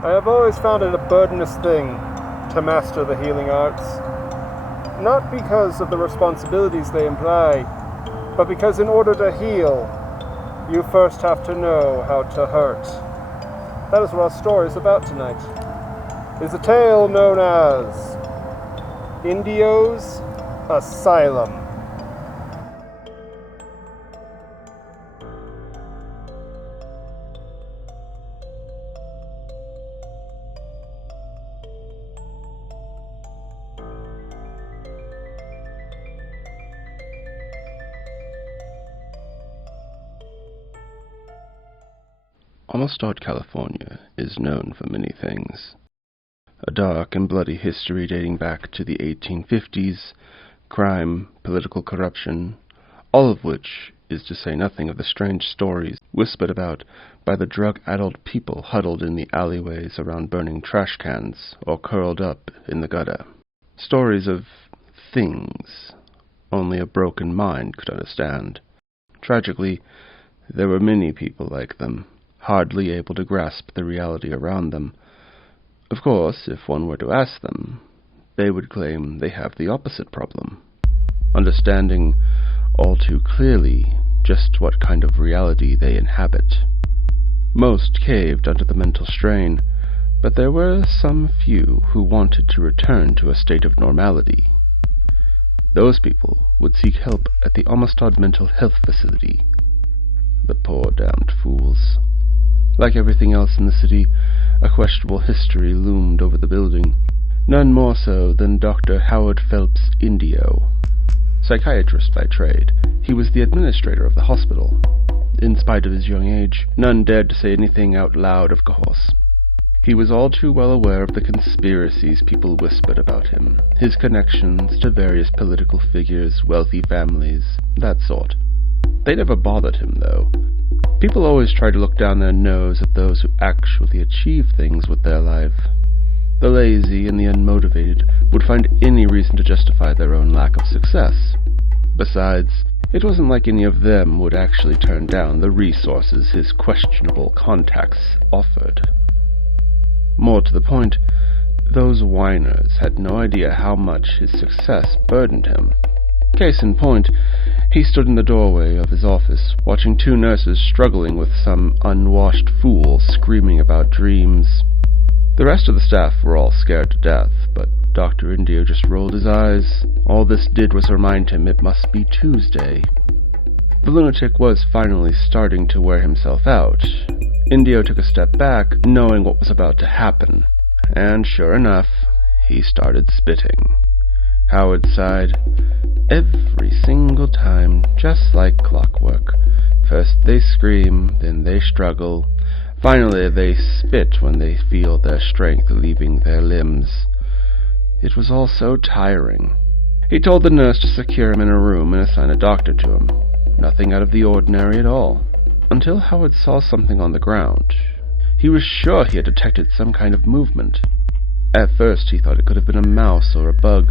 I have always found it a burdenous thing to master the healing arts, not because of the responsibilities they imply, but because in order to heal, you first have to know how to hurt. That is what our story is about tonight. It is a tale known as Indio's Asylum. Amistad, California is known for many things. A dark and bloody history dating back to the 1850s, crime, political corruption, all of which is to say nothing of the strange stories whispered about by the drug-addled people huddled in the alleyways around burning trash cans or curled up in the gutter. Stories of things only a broken mind could understand. Tragically, there were many people like them, hardly able to grasp the reality around them. Of course, if one were to ask them, they would claim they have the opposite problem, understanding all too clearly just what kind of reality they inhabit. Most caved under the mental strain, but there were some few who wanted to return to a state of normality. Those people would seek help at the Amistad Mental Health Facility. The poor damned fools. Like everything else in the city, a questionable history loomed over the building, none more so than Dr. Howard Phelps Indio. Psychiatrist by trade, he was the administrator of the hospital. In spite of his young age, none dared to say anything out loud, of course. He was all too well aware of the conspiracies people whispered about him, his connections to various political figures, wealthy families, that sort. They never bothered him, though. People always try to look down their nose at those who actually achieve things with their life. The lazy and the unmotivated would find any reason to justify their own lack of success. Besides, it wasn't like any of them would actually turn down the resources his questionable contacts offered. More to the point, those whiners had no idea how much his success burdened him. Case in point, he stood in the doorway of his office, watching two nurses struggling with some unwashed fool screaming about dreams. The rest of the staff were all scared to death, but Dr. Indio just rolled his eyes. All this did was remind him it must be Tuesday. The lunatic was finally starting to wear himself out. Indio took a step back, knowing what was about to happen, and sure enough, he started spitting. Howard sighed. Every single time, just like clockwork. First they scream, then they struggle. Finally they spit when they feel their strength leaving their limbs. It was all so tiring. He told the nurse to secure him in a room and assign a doctor to him. Nothing out of the ordinary at all. Until Howard saw something on the ground. He was sure he had detected some kind of movement. At first he thought it could have been a mouse or a bug.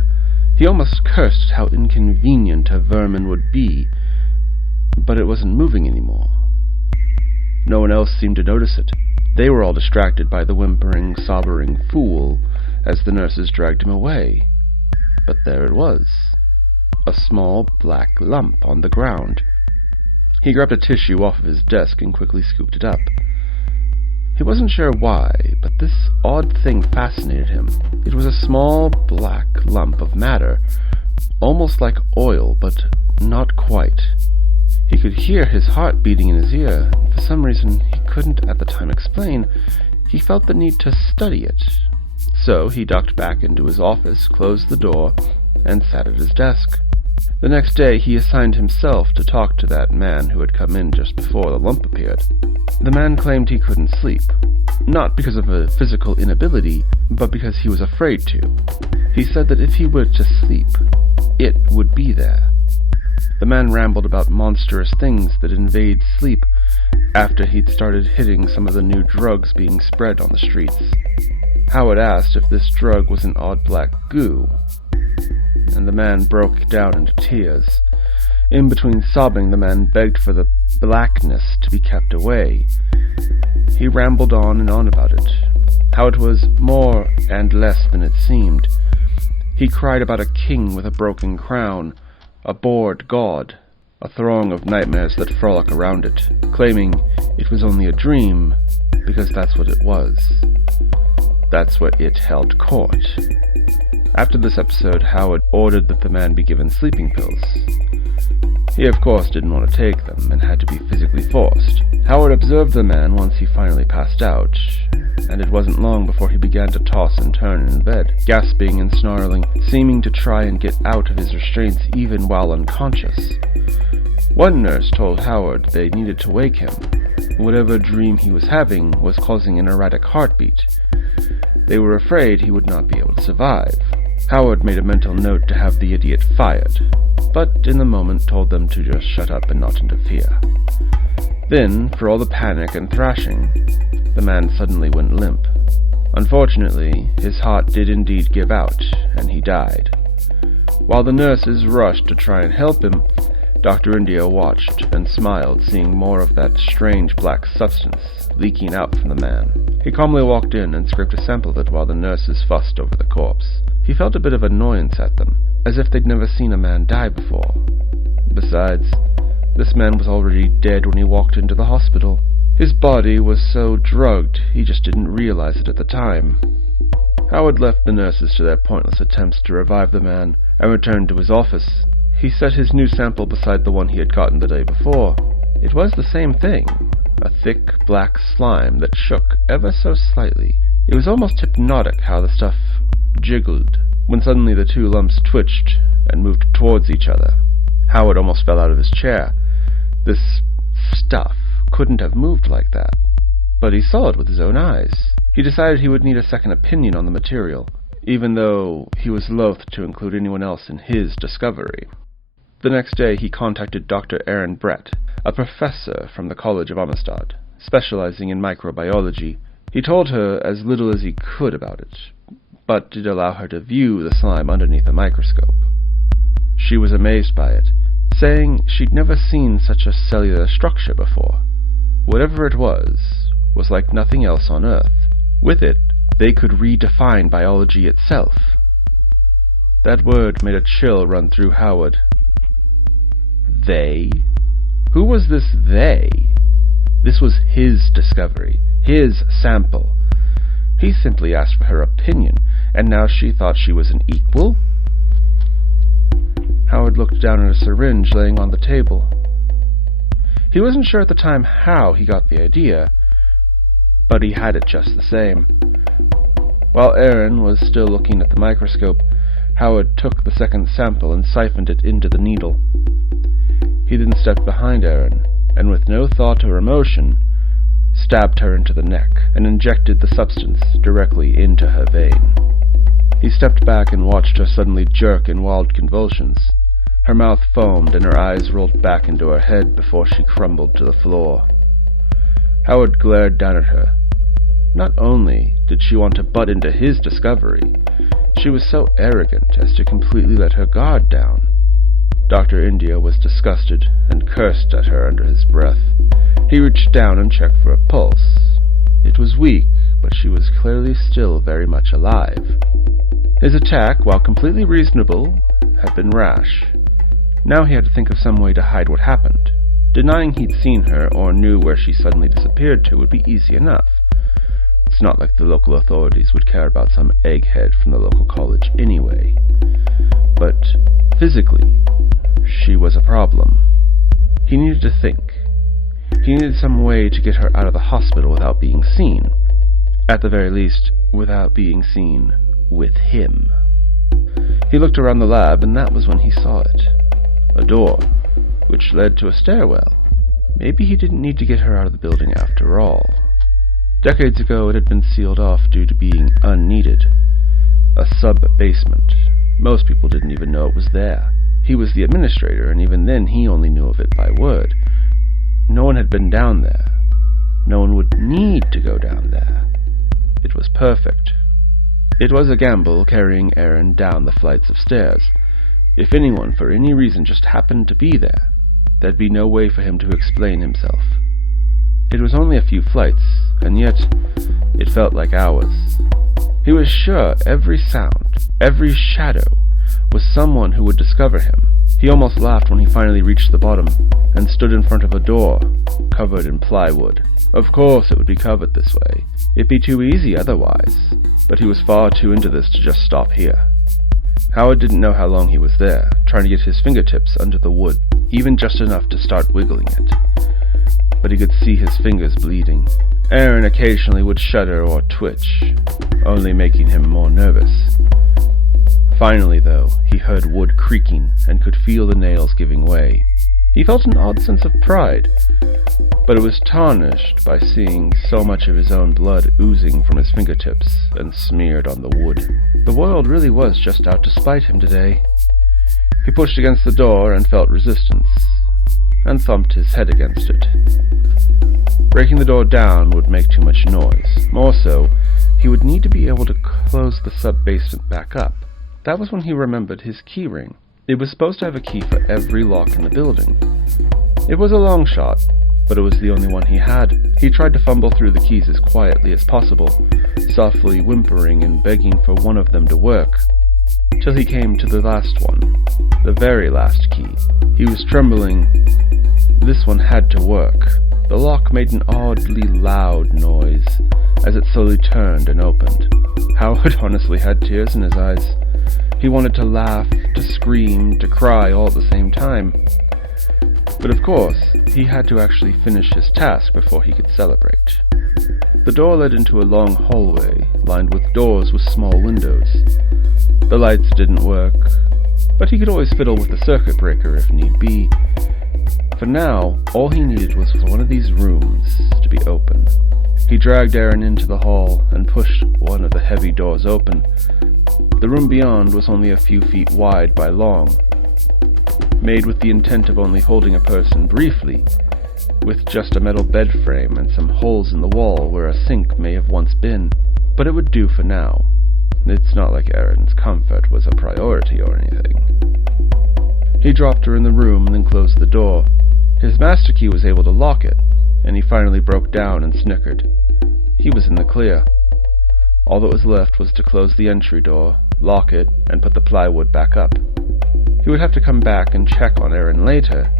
He almost cursed how inconvenient a vermin would be, but it wasn't moving anymore. No one else seemed to notice it. They were all distracted by the whimpering, sobbing fool as the nurses dragged him away. But there it was, a small black lump on the ground. He grabbed a tissue off of his desk and quickly scooped it up. He wasn't sure why, but this odd thing fascinated him. It was a small, black lump of matter, almost like oil, but not quite. He could hear his heart beating in his ear, and for some reason he couldn't at the time explain. He felt the need to study it. So he ducked back into his office, closed the door, and sat at his desk. The next day he assigned himself to talk to that man who had come in just before the lump appeared. The man claimed he couldn't sleep, not because of a physical inability, but because he was afraid to. He said that if he were to sleep, it would be there. The man rambled about monstrous things that invade sleep after he'd started hitting some of the new drugs being spread on the streets. Howard asked if this drug was an odd black goo, and the man broke down into tears. In between sobbing, the man begged for the blackness to be kept away. He rambled on and on about it, how it was more and less than it seemed. He cried about a king with a broken crown, a bored god, a throng of nightmares that frolic around it, claiming it was only a dream, because that's what it was. That's what it held court. After this episode, Howard ordered that the man be given sleeping pills. He, of course, didn't want to take them, and had to be physically forced. Howard observed the man once he finally passed out, and it wasn't long before he began to toss and turn in bed, gasping and snarling, seeming to try and get out of his restraints even while unconscious. One nurse told Howard they needed to wake him. Whatever dream he was having was causing an erratic heartbeat. They were afraid he would not be able to survive. Howard made a mental note to have the idiot fired, but in the moment told them to just shut up and not interfere. Then, for all the panic and thrashing, the man suddenly went limp. Unfortunately, his heart did indeed give out, and he died. While the nurses rushed to try and help him, Dr. Indio watched and smiled, seeing more of that strange black substance leaking out from the man. He calmly walked in and scraped a sample of it while the nurses fussed over the corpse. He felt a bit of annoyance at them, as if they'd never seen a man die before. Besides, this man was already dead when he walked into the hospital. His body was so drugged, he just didn't realize it at the time. Howard left the nurses to their pointless attempts to revive the man and returned to his office. He set his new sample beside the one he had gotten the day before. It was the same thing, a thick black slime that shook ever so slightly. It was almost hypnotic how the stuff jiggled, when suddenly the two lumps twitched and moved towards each other. Howard almost fell out of his chair. This stuff couldn't have moved like that. But he saw it with his own eyes. He decided he would need a second opinion on the material, even though he was loath to include anyone else in his discovery. The next day he contacted Dr. Aaron Brett, a professor from the College of Amistad, specializing in microbiology. He told her as little as he could about it, but did allow her to view the slime underneath a microscope. She was amazed by it, saying she'd never seen such a cellular structure before. Whatever it was like nothing else on Earth. With it, they could redefine biology itself. That word made a chill run through Howard. They? Who was this they? This was his discovery, his sample. He simply asked for her opinion, and now she thought she was an equal? Howard looked down at a syringe laying on the table. He wasn't sure at the time how he got the idea, but he had it just the same. While Aaron was still looking at the microscope, Howard took the second sample and siphoned it into the needle. He then stepped behind Aaron, and with no thought or emotion, stabbed her into the neck and injected the substance directly into her vein. He stepped back and watched her suddenly jerk in wild convulsions. Her mouth foamed and her eyes rolled back into her head before she crumbled to the floor. Howard glared down at her. Not only did she want to butt into his discovery, she was so arrogant as to completely let her guard down. Dr. Indio was disgusted and cursed at her under his breath. He reached down and checked for a pulse. It was weak, but she was clearly still very much alive. His attack, while completely reasonable, had been rash. Now he had to think of some way to hide what happened. Denying he'd seen her or knew where she suddenly disappeared to would be easy enough. It's not like the local authorities would care about some egghead from the local college anyway. But physically, she was a problem. He needed to think. He needed some way to get her out of the hospital without being seen. At the very least, without being seen with him. He looked around the lab, and that was when he saw it. A door, which led to a stairwell. Maybe he didn't need to get her out of the building after all. Decades ago it had been sealed off due to being unneeded. A sub-basement. Most people didn't even know it was there. He was the administrator, and even then he only knew of it by word. No one had been down there. No one would need to go down there. It was perfect. It was a gamble carrying Aaron down the flights of stairs. If anyone, for any reason, just happened to be there, there'd be no way for him to explain himself. It was only a few flights, and yet it felt like hours. He was sure every sound, every shadow, was someone who would discover him. He almost laughed when he finally reached the bottom and stood in front of a door covered in plywood. Of course it would be covered this way. It'd be too easy otherwise, but he was far too into this to just stop here. Howard didn't know how long he was there, trying to get his fingertips under the wood, even just enough to start wiggling it. But he could see his fingers bleeding. Aaron occasionally would shudder or twitch, only making him more nervous. Finally, though, he heard wood creaking and could feel the nails giving way. He felt an odd sense of pride, but it was tarnished by seeing so much of his own blood oozing from his fingertips and smeared on the wood. The world really was just out to spite him today. He pushed against the door and felt resistance, and thumped his head against it. Breaking the door down would make too much noise. More so, he would need to be able to close the sub-basement back up. That was when he remembered his key ring. It was supposed to have a key for every lock in the building. It was a long shot, but it was the only one he had. He tried to fumble through the keys as quietly as possible, softly whimpering and begging for one of them to work, till he came to the last one, the very last key. He was trembling. This one had to work. The lock made an oddly loud noise as it slowly turned and opened. Howard honestly had tears in his eyes. He wanted to laugh, to scream, to cry all at the same time. But of course, he had to actually finish his task before he could celebrate. The door led into a long hallway, lined with doors with small windows. The lights didn't work, but he could always fiddle with the circuit breaker if need be. For now, all he needed was for one of these rooms to be open. He dragged Aaron into the hall and pushed one of the heavy doors open. The room beyond was only a few feet wide by long, made with the intent of only holding a person briefly, with just a metal bed frame and some holes in the wall where a sink may have once been. But it would do for now. It's not like Aaron's comfort was a priority or anything. He dropped her in the room and then closed the door. His master key was able to lock it, and he finally broke down and snickered. He was in the clear. All that was left was to close the entry door, lock it, and put the plywood back up. He would have to come back and check on Aaron later,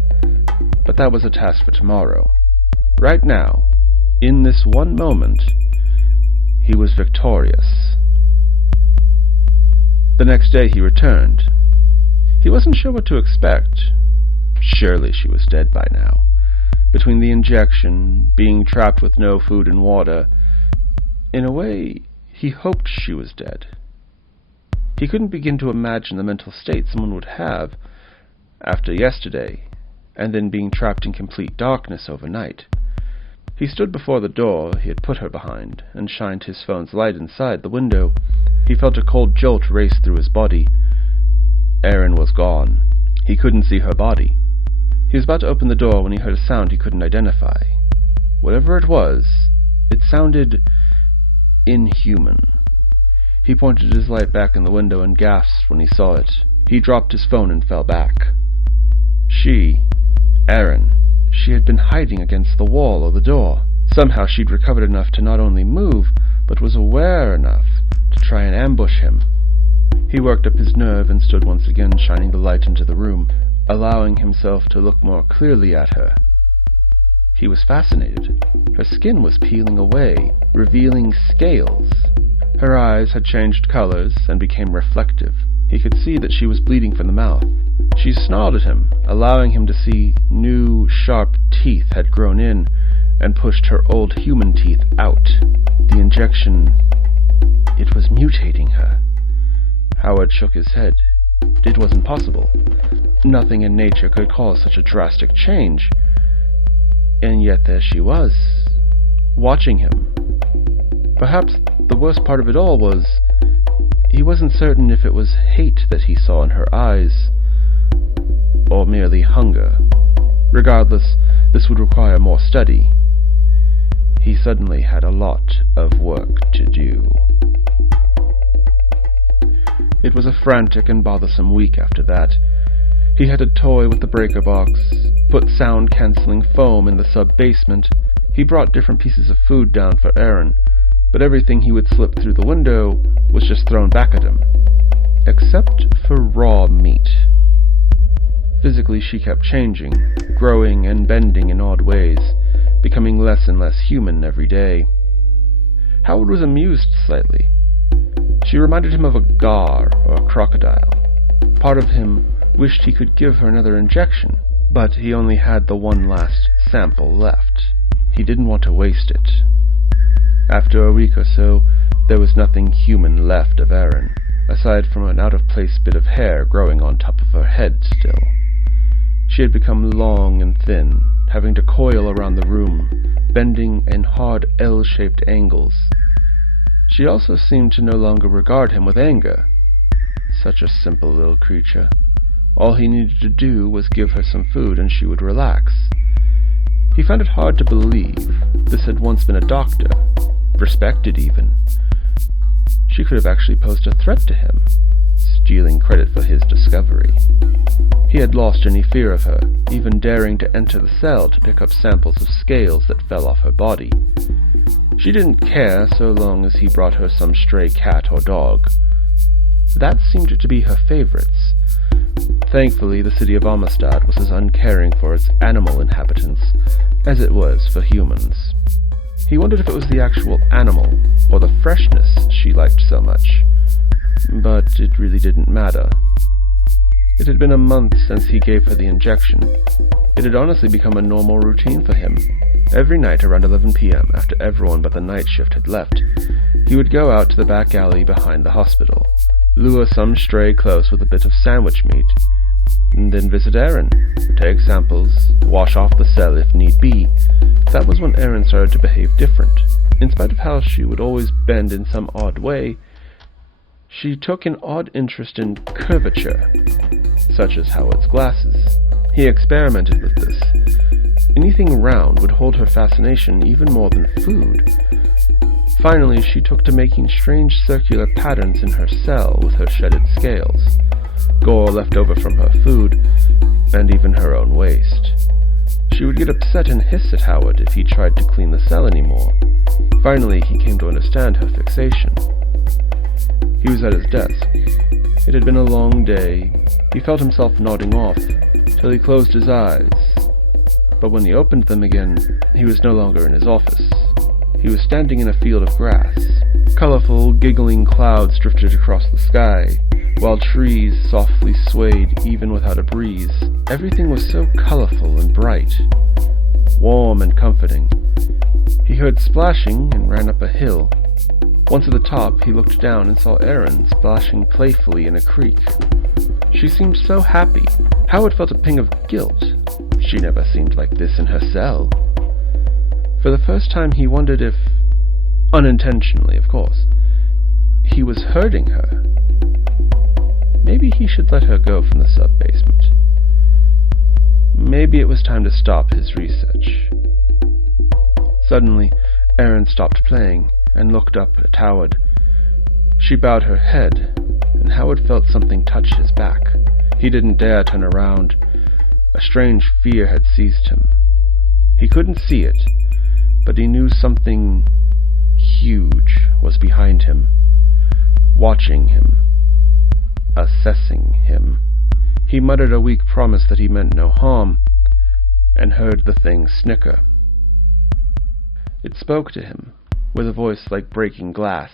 but that was a task for tomorrow. Right now, in this one moment, he was victorious. The next day he returned. He wasn't sure what to expect. Surely she was dead by now. Between the injection, being trapped with no food and water, in a way, he hoped she was dead. He couldn't begin to imagine the mental state someone would have after yesterday, and then being trapped in complete darkness overnight. He stood before the door he had put her behind, and shined his phone's light inside the window. He felt a cold jolt race through his body. Aaron was gone. He couldn't see her body. He was about to open the door when he heard a sound he couldn't identify. Whatever it was, it sounded inhuman. He pointed his light back in the window and gasped when he saw it. He dropped his phone and fell back. Aaron, she had been hiding against the wall or the door. Somehow she'd recovered enough to not only move, but was aware enough to try and ambush him. He worked up his nerve and stood once again, shining the light into the room, allowing himself to look more clearly at her. He was fascinated. Her skin was peeling away, revealing scales. Her eyes had changed colors and became reflective. He could see that she was bleeding from the mouth. She snarled at him, allowing him to see new, sharp teeth had grown in and pushed her old human teeth out. The injection, it was mutating her. Howard shook his head. It wasn't possible. Nothing in nature could cause such a drastic change. And yet there she was, watching him. Perhaps the worst part of it all was, he wasn't certain if it was hate that he saw in her eyes, or merely hunger. Regardless, this would require more study. He suddenly had a lot of work to do. It was a frantic and bothersome week after that. He had to toy with the breaker box, put sound-canceling foam in the sub-basement. He brought different pieces of food down for Aaron, but everything he would slip through the window was just thrown back at him, except for raw meat. Physically, she kept changing, growing and bending in odd ways, becoming less and less human every day. Howard was amused slightly. She reminded him of a gar or a crocodile. Part of him wished he could give her another injection, but he only had the one last sample left. He didn't want to waste it. After a week or so, there was nothing human left of Erin, aside from an out-of-place bit of hair growing on top of her head still. She had become long and thin, having to coil around the room, bending in hard L-shaped angles. She also seemed to no longer regard him with anger. Such a simple little creature. All he needed to do was give her some food and she would relax. He found it hard to believe this had once been a doctor, respected even. She could have actually posed a threat to him, stealing credit for his discovery. He had lost any fear of her, even daring to enter the cell to pick up samples of scales that fell off her body. She didn't care so long as he brought her some stray cat or dog. That seemed to be her favorites. Thankfully, the city of Amistad was as uncaring for its animal inhabitants as it was for humans. He wondered if it was the actual animal or the freshness she liked so much, but it really didn't matter. It had been a month since he gave her the injection. It had honestly become a normal routine for him. Every night around 11 p.m., after everyone but the night shift had left, he would go out to the back alley behind the hospital, lure some stray close with a bit of sandwich meat, and then visit Erin, take samples, wash off the cell if need be. That was when Erin started to behave different. In spite of how she would always bend in some odd way, she took an odd interest in curvature, such as Howard's glasses. He experimented with this. Anything round would hold her fascination even more than food. Finally, she took to making strange circular patterns in her cell with her shedded scales, gore left over from her food, and even her own waste. She would get upset and hiss at Howard if he tried to clean the cell anymore. Finally, he came to understand her fixation. He was at his desk. It had been a long day. He felt himself nodding off, till he closed his eyes. But when he opened them again, he was no longer in his office. He was standing in a field of grass. Colorful, giggling clouds drifted across the sky, while trees softly swayed even without a breeze. Everything was so colorful and bright, warm and comforting. He heard splashing and ran up a hill. Once at the top, he looked down and saw Erin splashing playfully in a creek. She seemed so happy. Howard felt a pang of guilt. She never seemed like this in her cell. For the first time, he wondered if, unintentionally of course, he was hurting her. Maybe he should let her go from the sub-basement. Maybe it was time to stop his research. Suddenly, Erin stopped playing and looked up at Howard. She bowed her head, and Howard felt something touch his back. He didn't dare turn around. A strange fear had seized him. He couldn't see it, but he knew something huge was behind him, watching him, assessing him. He muttered a weak promise that he meant no harm, and heard the thing snicker. It spoke to him, with a voice like breaking glass,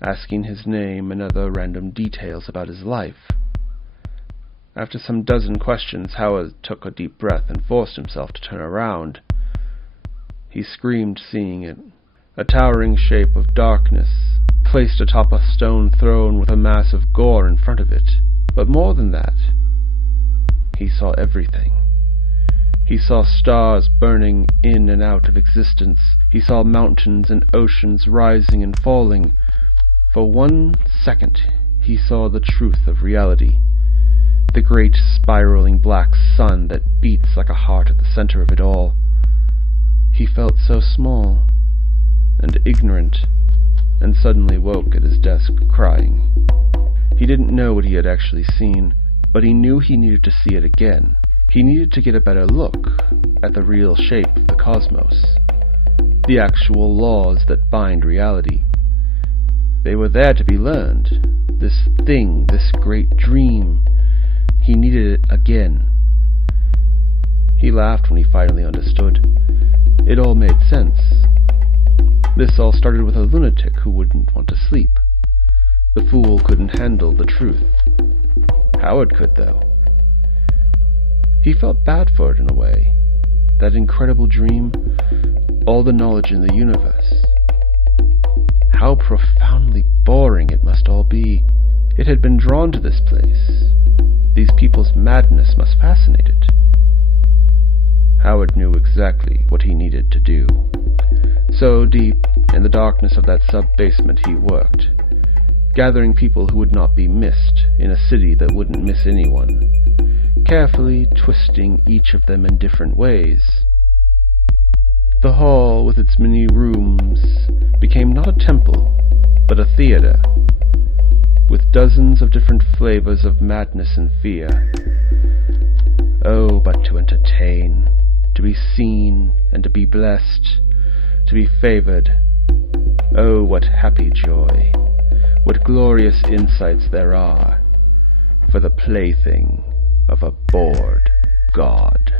asking his name and other random details about his life. After some dozen questions, Howard took a deep breath and forced himself to turn around. He screamed, seeing it. A towering shape of darkness, placed atop a stone throne with a mass of gore in front of it. But more than that, he saw everything. He saw stars burning in and out of existence. He saw mountains and oceans rising and falling. For 1 second, he saw the truth of reality. The great spiraling black sun that beats like a heart at the center of it all. He felt so small and ignorant, and suddenly woke at his desk crying. He didn't know what he had actually seen, but he knew he needed to see it again. He needed to get a better look at the real shape of the cosmos. the actual laws that bind reality. They were there to be learned. This thing, this great dream, he needed it again. He laughed when he finally understood. It all made sense. This all started with a lunatic who wouldn't want to sleep. The fool couldn't handle the truth. Howard could, though. He felt bad for it in a way. That incredible dream, all the knowledge in the universe. How profoundly boring it must all be. It had been drawn to this place. These people's madness must fascinate it. Howard knew exactly what he needed to do. So deep in the darkness of that sub-basement he worked, gathering people who would not be missed in a city that wouldn't miss anyone, carefully twisting each of them in different ways. The hall, with its many rooms, became not a temple, but a theater, with dozens of different flavors of madness and fear. Oh, but to entertain, to be seen, and to be blessed, to be favored. Oh, what happy joy, what glorious insights there are, for the plaything of a bored god.